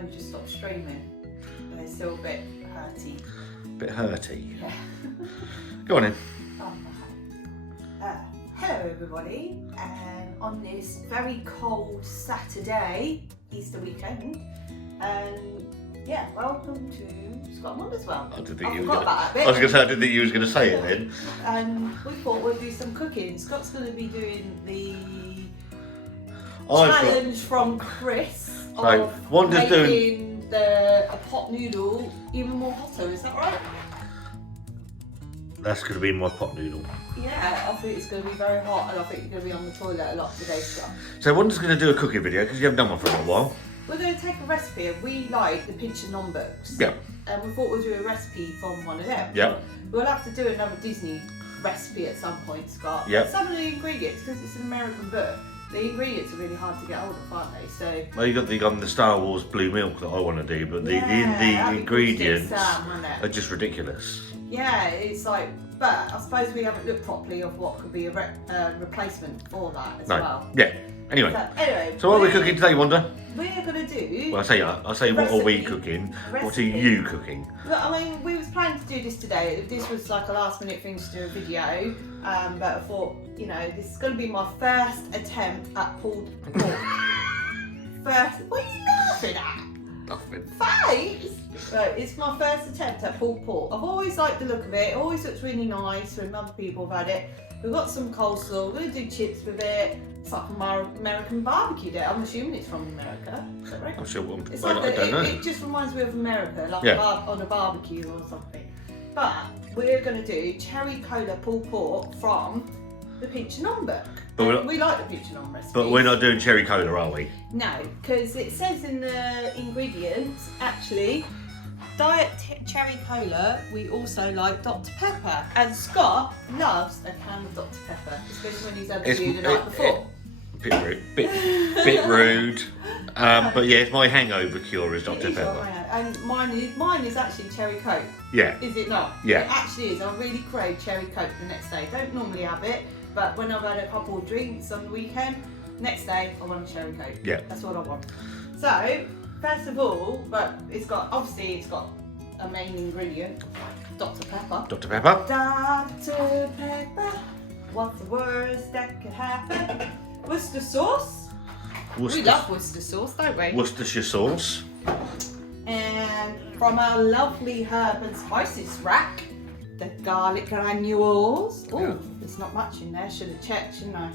only just stopped streaming. They're still a bit hurty. Bit hurty. Yeah. Go on in. Hello everybody, and on this very cold Saturday, Easter weekend, and yeah, welcome to Scott and Wanda as well. I didn't think I you were forgot gonna, about that bit. I was going to say, I didn't think you was going to say it then. And we thought we'd do some cooking. Scott's going to be doing the I've challenge from Chris So, of Wanda's making a pot noodle even more hotter, is that right? That's going to be my pot noodle. Yeah, I think it's going to be very hot, and I think you're going to be on the toilet a lot today, Scott. So Wanda's going to do a cooking video because you haven't done one for a little while. We're going to take a recipe, and we like the Pinch and Non books. Yeah. And we thought we'd do a recipe from one of them. Yeah. We'll have to do another Disney recipe at some point, Scott. Yeah. Some of the ingredients, because it's an American book, the ingredients are really hard to get hold of, aren't they? So. Well, you got the Star Wars blue milk that I want to do, but the that'd be ingredients good to get some, wouldn't it? are just ridiculous. Yeah, it's like, but I suppose we haven't looked properly of what could be a replacement for that as well. Yeah. Anyway. Anyway. So what are we cooking today, Wanda? We're going to do... Well, I say what are we Recipe. cooking? What are Recipe. you cooking? Well, I mean, we was planning to do this today. This was like a last minute thing to do a video, but I thought, you know, this is going to be my first attempt at pulled pork. First, what are you laughing at? Nothing. Face! Right, it's my first attempt at pulled pork. I've always liked the look of it. It always looks really nice when other people have had it. We've got some coleslaw. We're going to do chips with it. It's like American barbecue day. I'm assuming it's from America. Is that right? I'm sure. It's I like don't know. It just reminds me of America, like Yeah. on a barbecue or something. But we're going to do cherry cola pulled pork from the Pinch and Non book. But We like the Pinch and Non recipes. But we're not doing cherry cola, are we? No, because it says in the ingredients, actually, Diet Cherry Cola, we also like Dr. Pepper. And Scott loves a can of Dr. Pepper, especially when he's had the view the night before. Bit rude. Bit rude. But yeah, it's my hangover cure is Dr. It is Pepper. what I have. And mine is actually cherry coke. Yeah. Is it not? Yeah. It actually is. I really crave cherry coke the next day. Don't normally have it, but when I've had a couple of drinks on the weekend, next day I want a cherry coke. Yeah. That's what I want. So, first of all, but it's got a main ingredient, Dr. Pepper. Dr. Pepper. Dr. Pepper, what's the worst that could happen? Worcester sauce. We love Worcester sauce, don't we? Worcestershire sauce. And from our lovely herb and spices rack, the garlic granules. Oh, Yeah. there's not much in there. Should have checked, shouldn't I?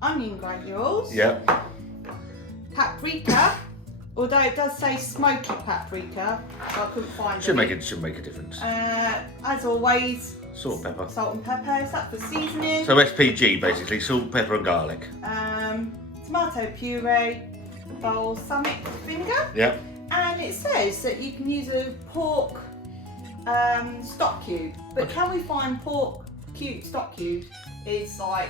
Onion granules. Yeah. Paprika. Although it does say smoky paprika, so I couldn't find Should it. make a difference. As always, Salt and pepper. salt and pepper. Is that for seasoning? So SPG basically, salt, pepper and garlic. Tomato puree, balsamic vinegar. Yeah. And it says that you can use a pork stock cube, but can we find pork stock cube? It's like,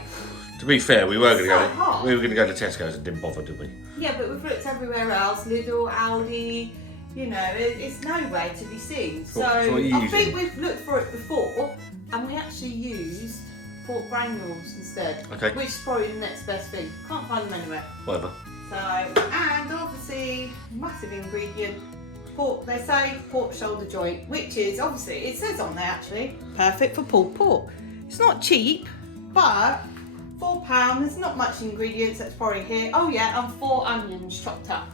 To be fair, we were So hot. going to go to Tesco's and didn't bother, did we? yeah, but we've looked everywhere else, Lidl, Aldi, you know, it's nowhere to be seen. So what are you I using? think we've looked for it before, and we actually used pork granules instead, Okay. which is probably the next best thing. Can't find them anywhere. Whatever. So, and obviously, massive ingredient, pork, they say pork shoulder joint, which is obviously, it says on there actually, perfect for pulled pork. It's not cheap, but £4, there's not much ingredients that's probably here. Oh yeah, and 4 onions chopped up,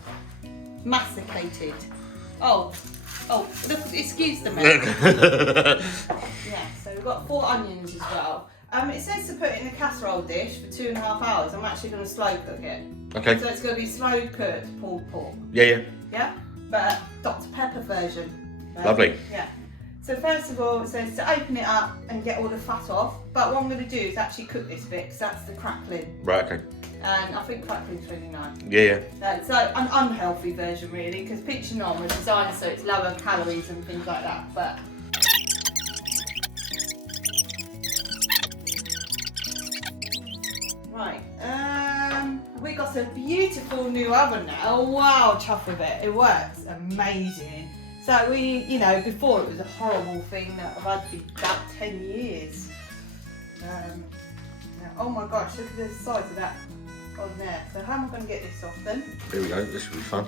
masticated. Oh, look, excuse the mess. Yeah, so we've got 4 onions as well. It says to put it in a casserole dish for 2.5 hours. I'm actually going to slow cook it. Okay. So it's going to be slow cooked pulled pork. Yeah. Yeah? But Dr. Pepper version. Lovely. Yeah. So first of all, it says to open it up and get all the fat off. But what I'm going to do is actually cook this bit because that's the crackling. Right, okay. And I think crackling's really nice. Yeah. So an unhealthy version really, because Pinch and Non was designed so it's lower calories and things like that. But right, we got a beautiful new oven now. Wow, chuff with it. It works amazing. So we, you know, before it was a horrible thing that I've had for about 10 years. Oh my gosh, look at the size of that on there. So how am I going to get this off then? Here we go. This will be fun.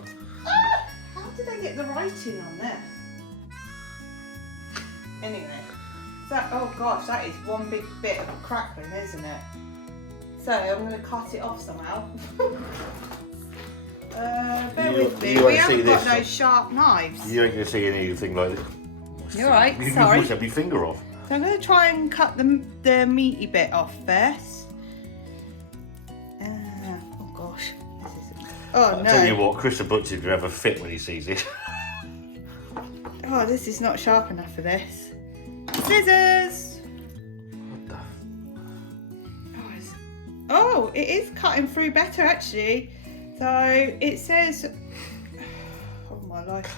did I get the writing on there? Anyway, oh gosh, that is one big bit of crackling, isn't it? So I'm going to cut it off somehow. Bear with me. We haven't got no sharp knives. You ain't going to see anything like this. You're right, You sorry. must have your finger off. So I'm going to try and cut the meaty bit off first. Oh gosh. This is... Oh no. I'll tell you what, Chris the Butcher's going to have a fit when he sees it. Oh, this is not sharp enough for this. Scissors! What the? Oh, it is cutting through better actually. So it says, oh my life.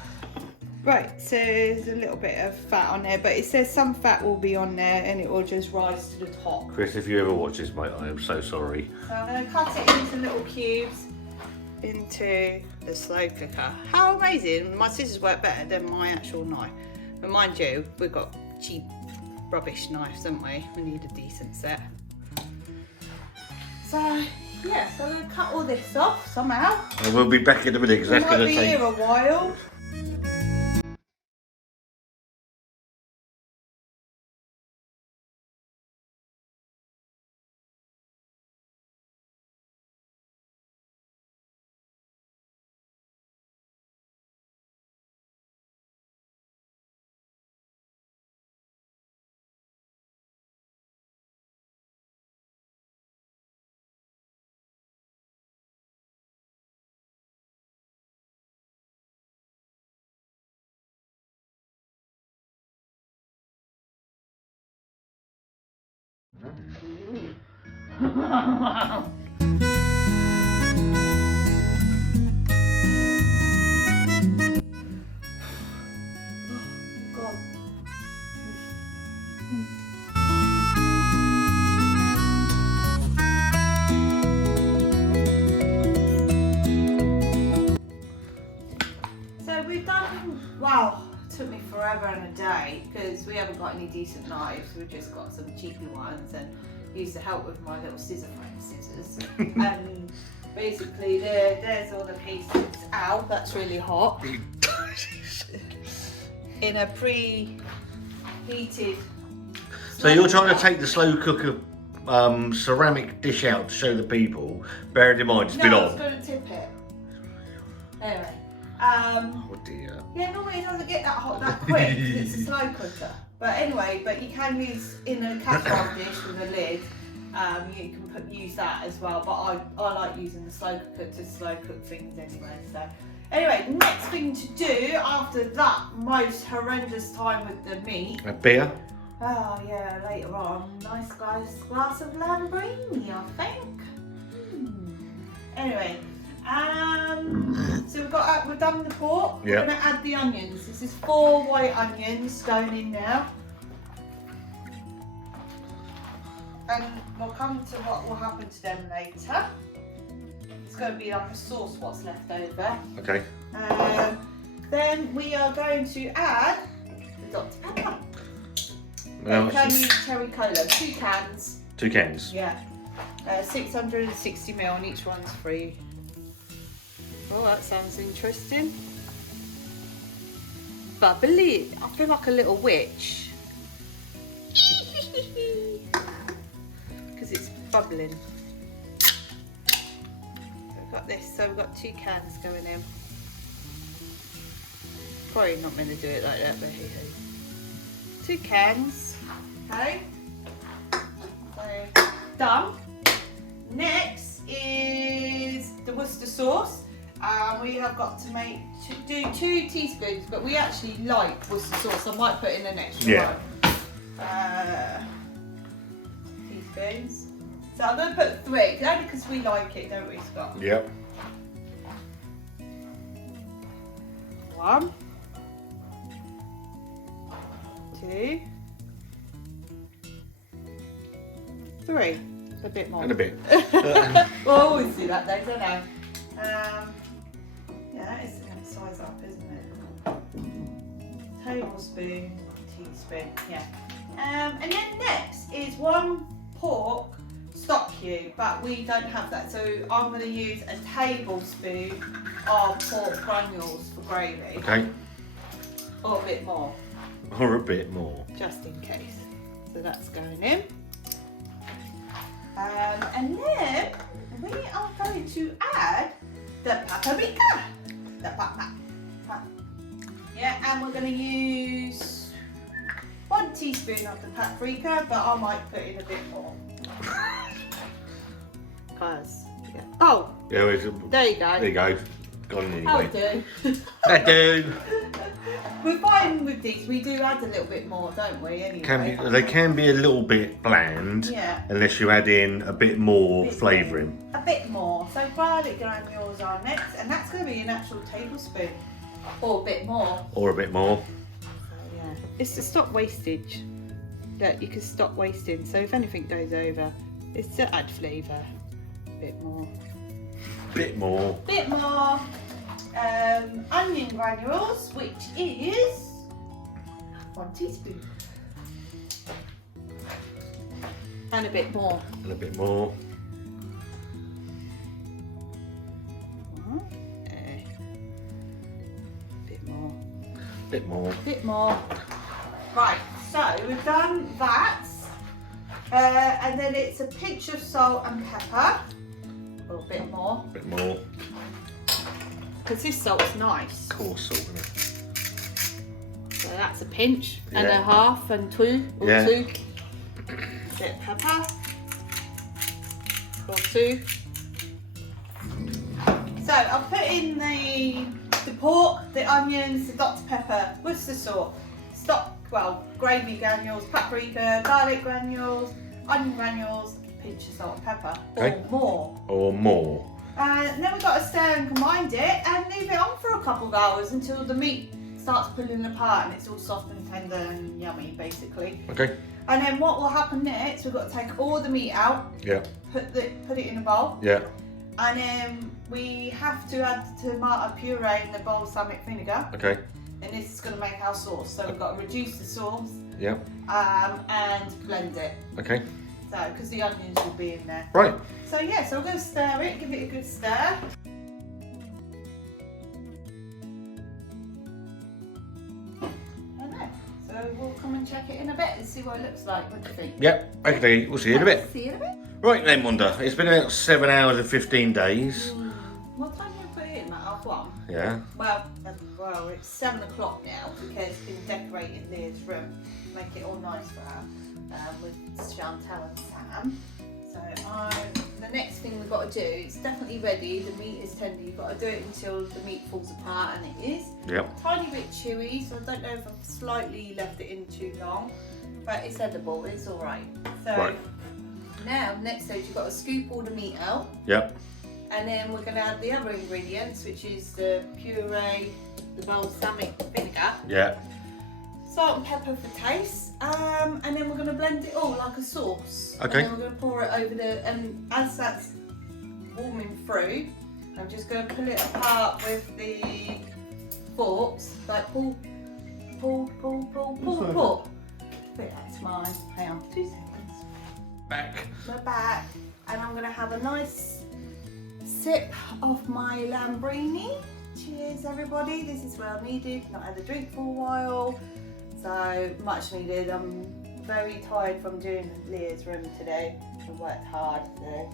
Right, so there's a little bit of fat on there, but it says some fat will be on there and it will just rise to the top. Chris, if you ever watch this, mate, I am so sorry. So I'm going to cut it into little cubes into the slow cooker. How amazing. My scissors work better than my actual knife. But mind you, we've got cheap rubbish knives, don't we? We need a decent set. So, yeah, so I'm going to cut all this off somehow. And we'll be back in a minute because that's going to We might be here a while. So we've done, wow, it took me forever and a day because we haven't got any decent knives. We've just got some cheapy ones and used the help with my little scissor frame scissors. And basically there's all the pieces out. That's really hot. In a preheated. So you're trying to take the slow cooker ceramic dish out to show the people, bearing in mind it's been No, I on. was going to tip it. Anyway. Oh dear. Yeah, normally it doesn't get that hot that quick 'cause it's a slow cooker. But anyway, but you can use in a casserole dish with a lid. You can use that as well. But I like using the slow cooker to slow cook things anyway. So anyway, next thing to do after that most horrendous time with the meat. A beer? Oh yeah, later on, nice glass of Lamborghini, I think. Anyway. So we've done the pork. Yep. We're going to add the onions. This is 4 white onions going in now. And we'll come to what will happen to them later. It's going to be like a sauce what's left over. Okay. Then we are going to add the Dr. Pepper. Now You can use cherry cola, 2 cans. 2 cans. Yeah. 660ml and each one's free. Oh, that sounds interesting. Bubbly. I feel like a little witch. Because it's bubbling. We've got this, so we've got 2 cans going in. Probably not meant to do it like that, but hey ho. 2 cans. Okay. So, done. Next is the Worcester sauce. We have got to do 2 teaspoons, but we actually like Worcester sauce. I might put in an extra one. Teaspoons. So I'm going to put 3, only because we like it, don't we, Scott? Yep. 1, 2, 3. A bit more. And a bit. We'll always do that though, don't I? Yeah, that is going to size up, isn't it? Tablespoon, teaspoon, yeah. And then next is 1 pork stock barbecue, but we don't have that. So I'm going to use a tablespoon of pork granules for gravy. Okay. Or a bit more. Or a bit more. Just in case. So that's going in. And then we are going to add the paprika. The paprika. Yeah, and we're going to use 1 teaspoon of the paprika, but I might put in a bit more. Because, yeah. Oh, Yeah, there you go. there you go. Gone I'll anyway. do. I do. We're fine with these. We do add a little bit more, don't we? Anyway. They can be a little bit bland, Yeah. unless you add in a bit more flavouring. A bit more. So garlic granules are next, and that's going to be an actual tablespoon. Or a bit more. Or a bit more. So yeah. It's to stop wastage. That you can stop wasting. So if anything goes over, it's to add flavour. A bit more. Bit more. Bit more. Onion granules, which is 1 teaspoon. And a bit more. And a bit more. Bit more. Bit more. Bit more. Right, so we've done that. And then it's a pinch of salt and pepper. Or a bit more. Bit more. Because this salt's nice. Coarse salt, isn't it? So that's a pinch and Yeah. a half and 2 or Yeah. 2. Bit of pepper. Or 2. So I'll put in the pork, the onions, the Dr. Pepper, Worcester sauce, gravy granules, paprika, garlic granules, onion granules, pinch of salt and pepper, Okay. or more. Or more. And then we've got to stir and combine it and leave it on for a couple of hours until the meat starts pulling apart and it's all soft and tender and yummy, basically. Okay. And then what will happen next, we've got to take all the meat out, Yeah. put it in a bowl, Yeah. and then we have to add the tomato puree and the balsamic vinegar, Okay. and this is going to make our sauce. So we've got to reduce the sauce Yeah. and blend it. Okay. So, because the onions will be in there. Right. So yeah, so we're going to stir it, give it a good stir. So we'll come and check it in a bit and see what it looks like. What do you think? Yep. Okay. We'll see you in a bit. See you in a bit. Right then, Wanda. It's been about 7 hours and 15 days. What time did you put it in? Like 1:30? Yeah. Well, it's 7 o'clock now because it's been decorating Leah's room, make it all nice for her with Chantal and Sam. So the next thing we've got to do, it's definitely ready, the meat is tender, you've got to do it until the meat falls apart, and it is. Yep. A tiny bit chewy, so I don't know if I've slightly left it in too long, but it's edible, it's alright. So Right. now, next stage, you've got to scoop all the meat out. Yep. And then we're going to add the other ingredients, which is the puree, the balsamic vinegar, Yeah. salt and pepper for taste, and then we're going to blend it all like a sauce. Okay. And then we're going to pour it over and as that's warming through, I'm just going to pull it apart with the forks, like pull. But that's mine. Hang on, 2 seconds. Back. We're back, and I'm going to have a nice sip of my Lambrini. Cheers everybody, this is well needed, not had a drink for a while, so much needed. I'm very tired from doing Leah's room today, I worked hard, so.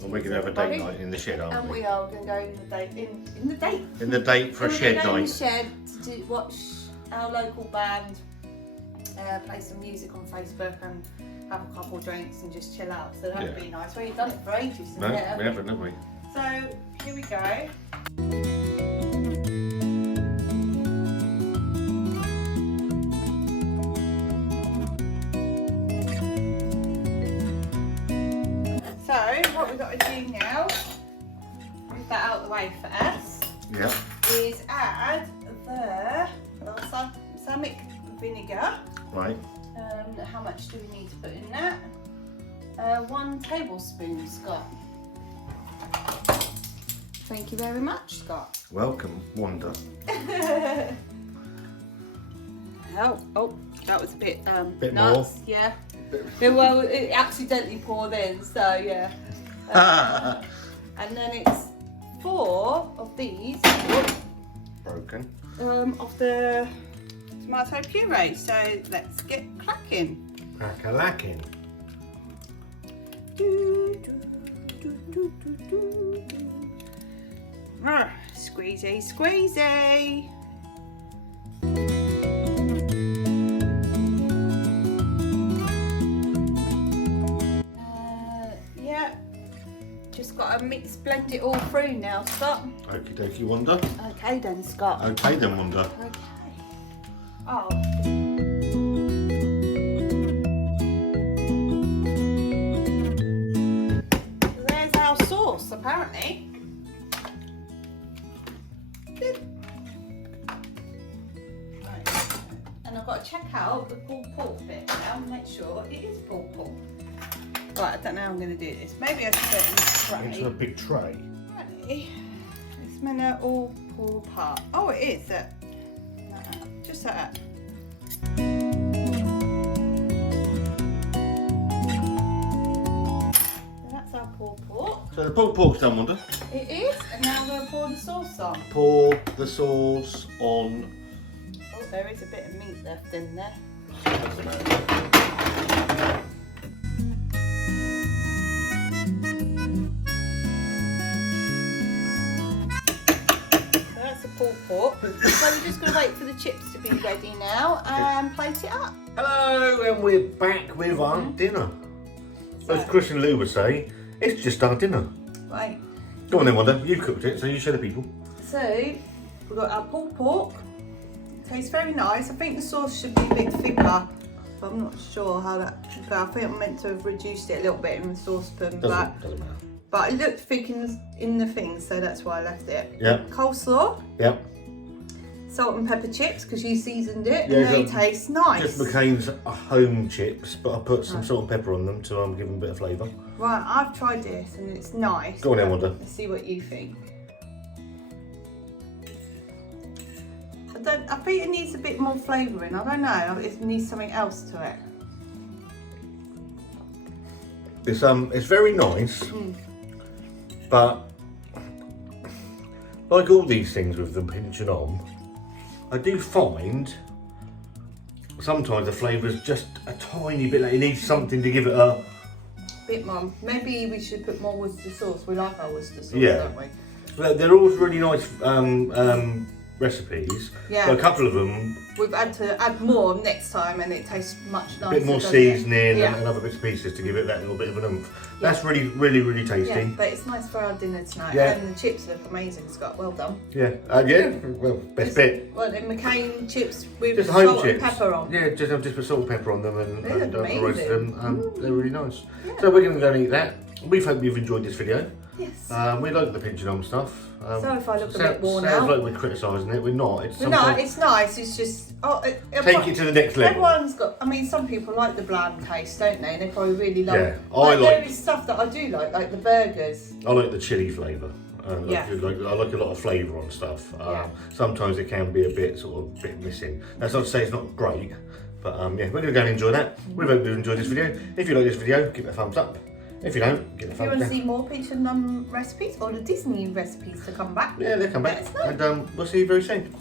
Well, we're going to have a date night in the shed, aren't And we? we are going to go in the date, in the date. In the date for a We're shed gonna go in the night. shed to watch our local band, play some music on Facebook and have a couple of drinks and just chill out, so that would Yeah. be nice. We've done it for ages. No, we haven't, have we? So here we go. So what we've got to do now, move that out of the way first, Yeah. is add the balsamic vinegar. Right. How much do we need to put in that? 1 tablespoon, Scott. Thank you very much, Scott. Welcome, Wanda. Oh, that was a bit Bit nuts. Yeah. Yeah, well, it accidentally poured in, so yeah. And then it's 4 of these Broken. of the tomato puree. So let's get cracking. Crack-a-lacking. Squeezy, squeezy. Yeah, just got to blend it all through now, Scott. Okie dokie, Wanda. Okay then, Scott. Okay then, Wanda. Okay. Oh. There's our sauce, apparently. Right. And I've got to check out the pulled pork bit now and make sure it is pulled pork. Right, I don't know how I'm going to do this. Maybe I should put it in a tray. Into a big tray. Ready? It's meant to all pull apart. Oh, it is. Just like that. So that's our pulled pork. So the pulled pork's done, Wanda. It is. And now I'm going to pour the sauce on. Pour the sauce on. Oh, there is a bit of meat left in there. Pulled pork. So we're just going to wait for the chips to be ready now and plate it up. Hello, and we're back with our dinner. As Chris and Lou would say, it's just our dinner. Right. Go on then, Wanda. You've cooked it, so you show the people. So we've got our pulled pork. It tastes very nice. I think the sauce should be a bit thicker, but I'm not sure how that should go. I think I'm meant to have reduced it a little bit in the saucepan, Doesn't matter. but it looked thick in the thing, so that's why I left it. Yep. Coleslaw. Yep. Salt and pepper chips because you seasoned it, Yeah, and they taste nice. Just McCain's home chips, but I put some salt and pepper on them to give them a bit of flavour. Right, I've tried this and it's nice. Go on then, Wanda. Let's see what you think. I think it needs a bit more flavouring. I don't know. It needs something else to it. It's very nice, but like all these things with them pinching on, I do find sometimes the flavour is just a tiny bit. Like it needs something to give it a bit more. Maybe we should put more Worcester sauce. We like our Worcester sauce, Yeah. don't we? They're all really nice recipes. Yeah. But a couple of them, We've had to add more next time, and it tastes much nicer. a bit more doesn't it? seasoning Yeah. and other bits and pieces to give it that little bit of an oomph. Yeah. That's really tasty. Yeah, but it's nice for our dinner tonight. Yeah. And the chips look amazing, Scott. Well done. Yeah, well, best bit. Well, the McCain chips with Just home salt chips. and pepper on. Yeah, just put salt and pepper on them and They look amazing. roast them. They're really nice. Yeah. So we're going to go and eat that. We hope you've enjoyed this video. Yes. We like the pinching on stuff. So if I look a bit worn sounds out. like we're criticising it. We're not. It's No, sometimes it's nice. It's just take it to the next level. Everyone's got. I mean, some people like the bland taste, don't they? They probably really love. Yeah, But there is stuff that I do like the burgers. I like the chilli flavour. Yeah. I like a lot of flavour on stuff. Yeah. Sometimes it can be a bit missing. That's not to say it's not great, but yeah, we're going to go and enjoy that. We hope you've enjoyed this video. If you like this video, give it a thumbs up. If you don't, give it a If you thumbs want to down. see more Peach and Num recipes or the Disney recipes to come back, Yeah, they'll come back. let us know. And we'll see you very soon.